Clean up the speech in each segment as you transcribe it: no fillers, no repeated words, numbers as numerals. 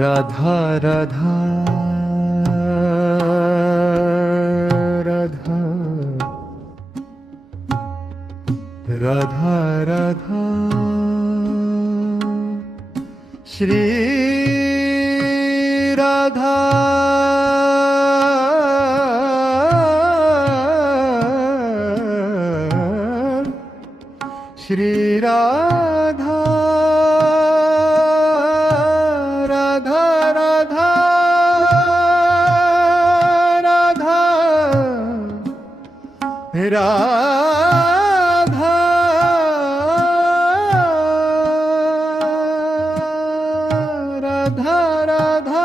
Radha Radha Radha Radha Radha Shri Radha Shri Radha Radha Radha Radha Radha Radha Radha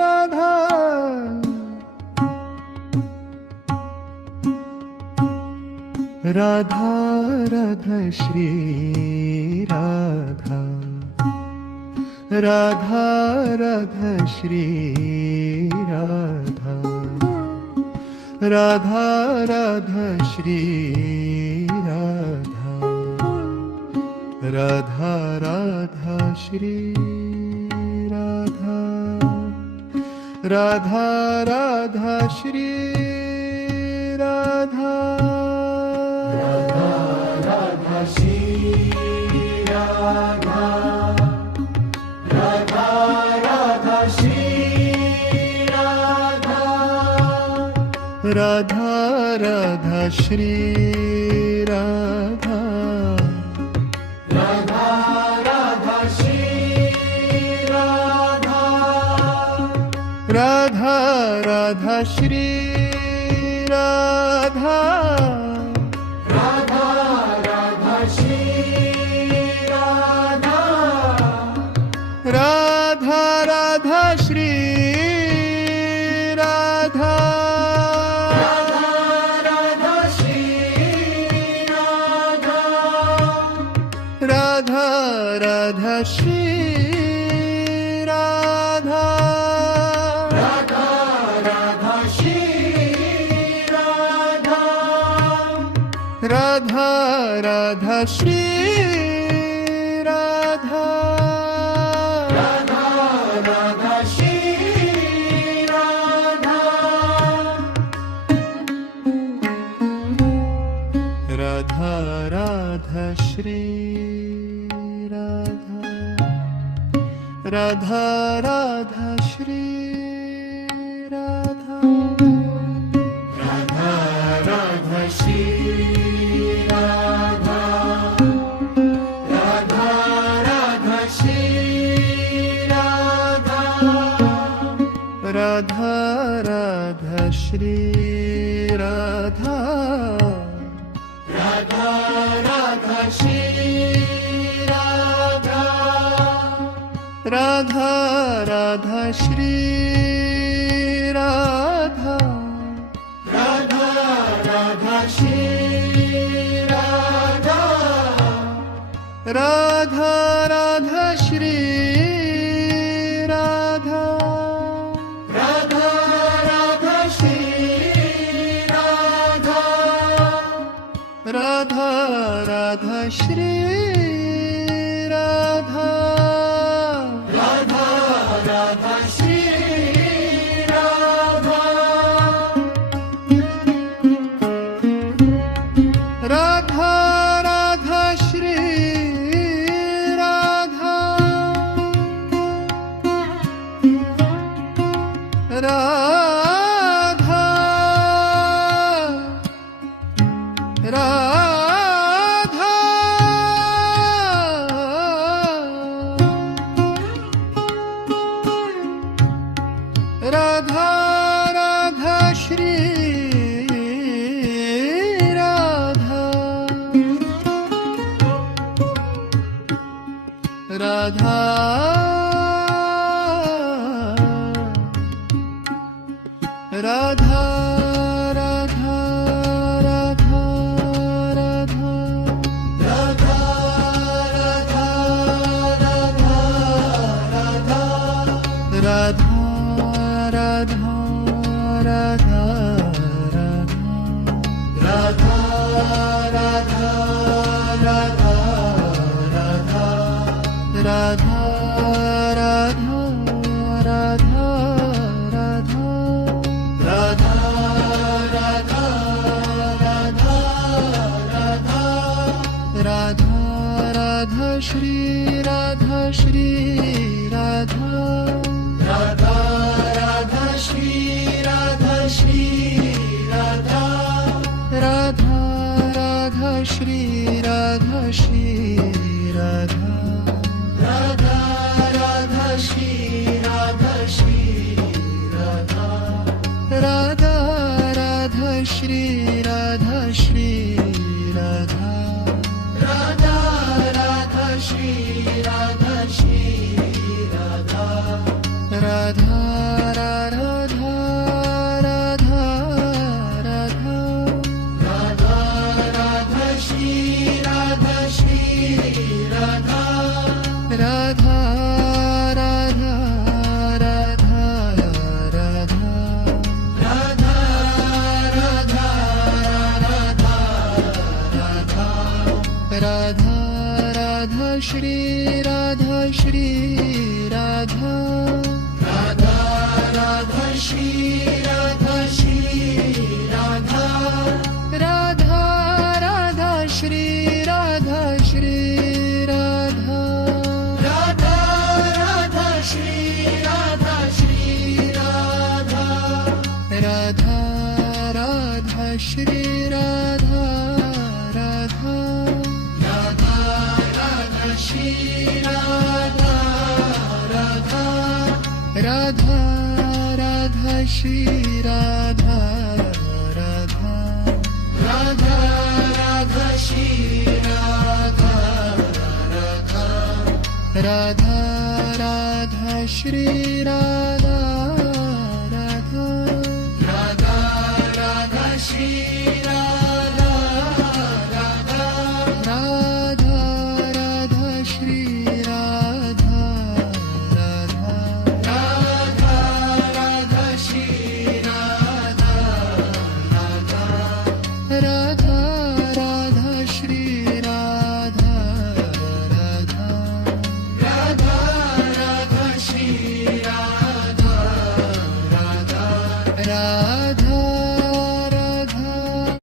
Radha Radha Radha Shri Radha Radha Radha Shri Radha Radha Radha Shri Radha Radha Radha Shri Radha Radha Radha Shri Radha Radha Shri Radha Radha Radha Shri Radha Radha Radha Shri Radha Radha Radha Shri Radha Radha Radha Shri Radha Radha Radha Shri Radha Radha Radha Shri Radha Radha Shri Radha Radha Radha Shri Radha Radha Radha Shri Radha Radha Radha Shri Radha Radha Radha Shri Radha Radha Radha Shri Radha Radha Radha Shri Radha Radha Radha Shri Radha Radha Radha Shri Radha Radha Radha Shri Radha Radha Radha Shri Radha Radha Radha Shri Radha Radha Radha Shri Radha Radha Radha Shri Radha Radha Radha Shri Radha Radha Radha Shri Radha Radha Radha Shri Radha Radha Radha Shri Radha Radha Radha Radha Radha Shri Radha Radha Radha Radha Radha Shri Radha Shri Radha Radha Radha Shri Radha Shri Radha Radha Radha Shri Radha Shri Radha Radha Radha Shri Radha Shri Radha Radha Radha Shri Radha Shri Radha Radha Radha Shri Radha Shri Radha Radha Radha Radha Radha Radha Radha Shri Radha Shri Radha Radha Radha Radha Radha Radha Radha Radha Radha Radha Radha Shri Radha Shri Radha Radha Radha Shri Radha Shri Radha Radha Radha Shri Radha Shri Radha Radha Radha Shri Radha Shri Radha Radha Radha Shri Radha Radha Radha Radha Shri Radha Radha Radha Radha Shri Radha Radha Radha Radha Shri Radha Radha Radha Radha Shri Radha Radha Radha Radha Shri Radha